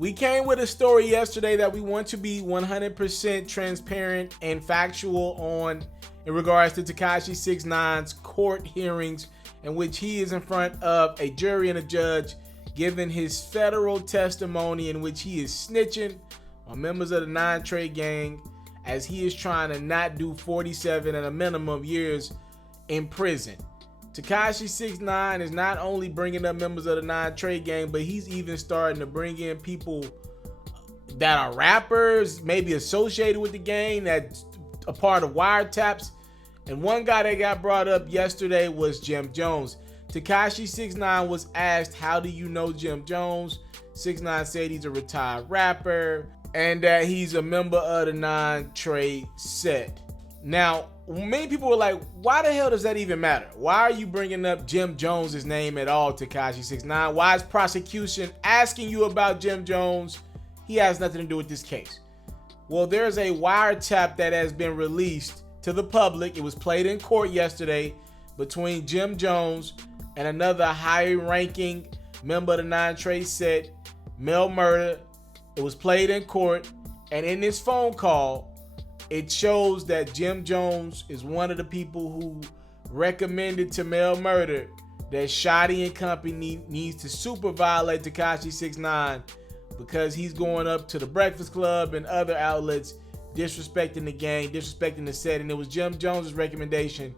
we came with a story yesterday that we want to be 100% transparent and factual on in regards to Tekashi 6ix9ine's court hearings in which he is in front of a jury and a judge giving his federal testimony in which he is snitching on members of the 9 Trey gang as he is trying to not do 47 and a minimum of years in prison. Tekashi 6ix9ine is not only bringing up members of the 9 Trey gang, but he's even starting to bring in people that are rappers, maybe associated with the gang, that's a part of wiretaps. And one guy that got brought up yesterday was Jim Jones. Tekashi 6ix9ine was asked, how do you know Jim Jones? 6ix9ine said he's a retired rapper and that he's a member of the 9 Trey set. Now, many people were like, why the hell does that even matter? Why are you bringing up Jim Jones' name at all, Tekashi 6ix9ine? Why is prosecution asking you about Jim Jones? He has nothing to do with this case. Well, there's a wiretap that has been released to the public. It was played in court yesterday between Jim Jones and another high-ranking member of the 9 Trey set, Mel Murder. It was played in court, and in this phone call, it shows that Jim Jones is one of the people who recommended to Mel Murder that Shotty and company needs to super violate Tekashi 6ix9ine because he's going up to the Breakfast Club and other outlets disrespecting the gang, disrespecting the set. And it was Jim Jones' recommendation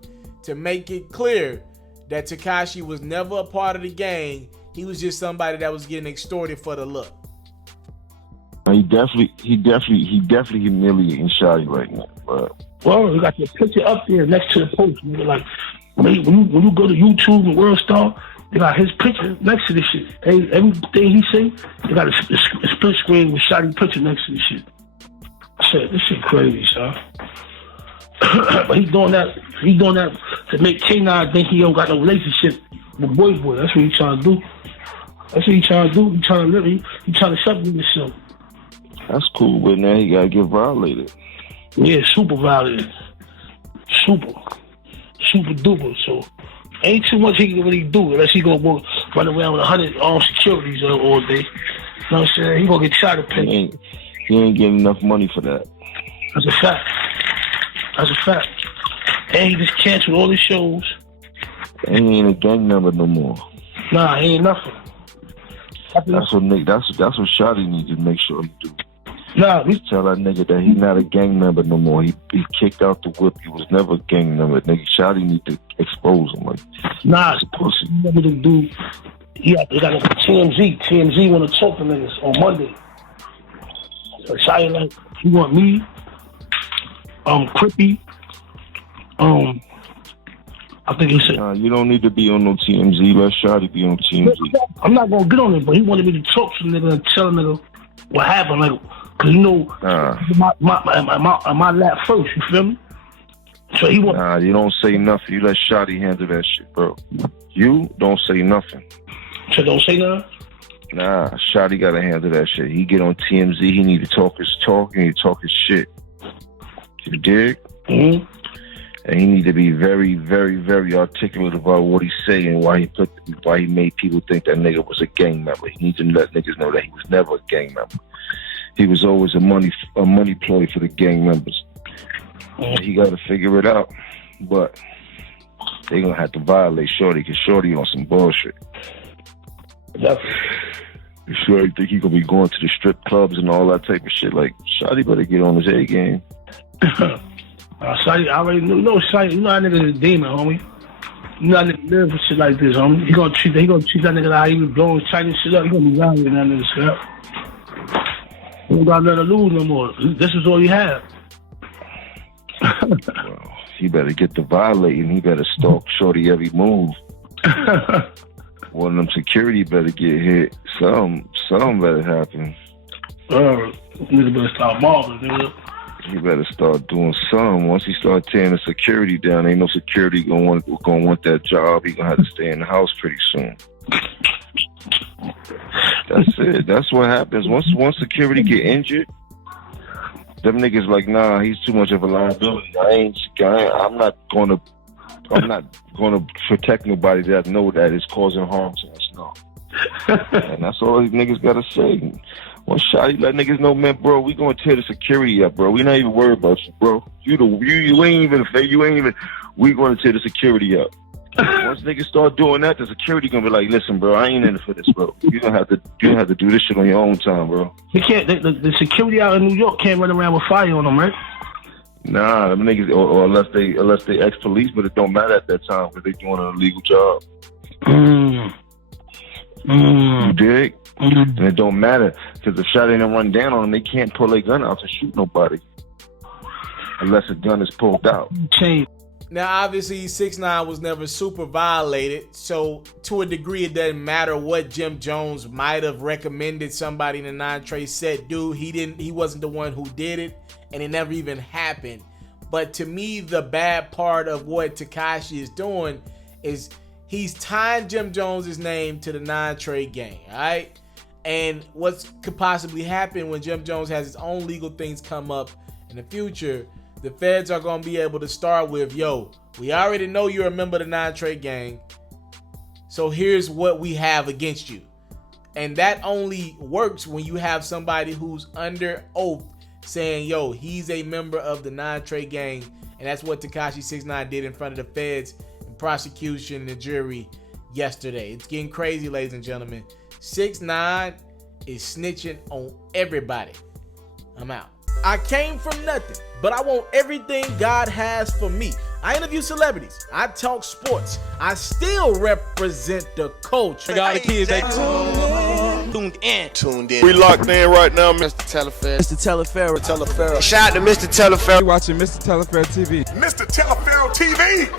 to make it clear that Tekashi was never a part of the gang. He was just somebody that was getting extorted for the look. He definitely humiliating Shotty right now. But well, you got your picture up there next to the post. Nigga. Like when you go to YouTube and World Star, they got his picture next to this shit. Everything he say, they got a split screen with Shotty picture next to this shit. I said, this shit crazy, son. But he's doing that to make K9 think he don't got no relationship with Boy. That's what he trying to do. He trying to live. He trying to separate himself. That's cool, but now he gotta get violated. Yeah, super violated. Super duper. So ain't too much he can really do unless he gonna run around with 100 armed securities all day. You know what I'm saying? He gonna get shot at pay. He ain't getting enough money for that. That's a fact. And he just canceled all his shows. And he ain't a gang member no more. Nah, he ain't nothing. That's what Shotty needs to make sure he do. Nah, we tell that nigga that he not a gang member no more. He kicked out the whip. He was never a gang member. Nigga, Shotty need to expose him. Like, nah, it's pussy. Never to do. Yeah, they got a TMZ. TMZ want to talk to niggas on Monday. So Shotty like, you want me? Crippy. I think he said, nah, you don't need to be on no TMZ. Let Shotty be on TMZ. I'm not gonna get on it, but he wanted me to talk to the nigga and tell the nigga what happened. Like, cause you know, my lap first. You feel me? So he want. Nah, you don't say nothing. You let Shotty handle that shit, bro. You don't say nothing. So don't say nothing. Nah, Shotty gotta handle that shit. He get on TMZ. He need to talk his talk and he talk his shit. You dig? Mm-hmm. And he need to be very, very, very articulate about what he's saying, why he made people think that nigga was a gang member. He needs to let niggas know that he was never a gang member. He was always a money ploy for the gang members. He got to figure it out, but they gonna have to violate Shorty because Shorty on some bullshit. Yep. Shorty think he gonna be going to the strip clubs and all that type of shit. Like, Shorty better get on his A game. Shotty, I already know Shotty. You know that nigga's a demon, homie. You know that nigga live for shit like this, homie. He gonna treat that nigga like how he was blowing Chinese shit up. He gonna be violating that nigga shit up. He don't got nothing to lose no more. This is all he had. Well, he better get to violating. He better stalk Shorty every move. One of them security better get hit. Something better happen. Nigga better start marveling, nigga. He better start doing something. Once he start tearing the security down, ain't no security gonna want that job. He gonna have to stay in the house pretty soon. That's it. That's what happens. Once security get injured, them niggas like, nah, he's too much of a liability. I'm not gonna protect nobody that know that is causing harm to us. No. And that's all these niggas gotta say. Well, Shotty let niggas know, man, bro, we gonna tear the security up, bro. We not even worried about you, bro. You ain't even, we gonna tear the security up. Once niggas start doing that, the security gonna be like, listen, bro, I ain't in it for this, bro. You gonna have to do this shit on your own time, bro. You can't. The security out in New York can't run around with fire on them, right? Nah, them niggas, or unless they ex-police, but it don't matter at that time because they doing an illegal job. You dig? And it don't matter because if shot ain't run down on them, they can't pull their gun out to shoot nobody unless a gun is pulled out. Now, obviously, 6ix9ine was never super violated, so to a degree, it doesn't matter what Jim Jones might have recommended somebody in the 9 Trey set do. He wasn't the one who did it, and it never even happened. But to me, the bad part of what Tekashi is doing is he's tying Jim Jones' name to the 9 Trey gang, all right? And what could possibly happen when Jim Jones has his own legal things come up in the future, the feds are going to be able to start with, yo, we already know you're a member of the 9 Trey gang, so here's what we have against you. And that only works when you have somebody who's under oath saying, yo, he's a member of the 9 Trey gang. And that's what Tekashi 6ix9ine did in front of the feds and prosecution and the jury yesterday. It's getting crazy, ladies and gentlemen. 6ix9ine is snitching on everybody. I'm out. I came from nothing, but I want everything God has for me. I interview celebrities. I talk sports. I still represent the culture. I got the kids, they tuned in. We locked in right now, Mr. TALIAFERRO. Shout out to Mr. TALIAFERRO. You watching Mr. TALIAFERRO TV. Mr. TALIAFERRO TV.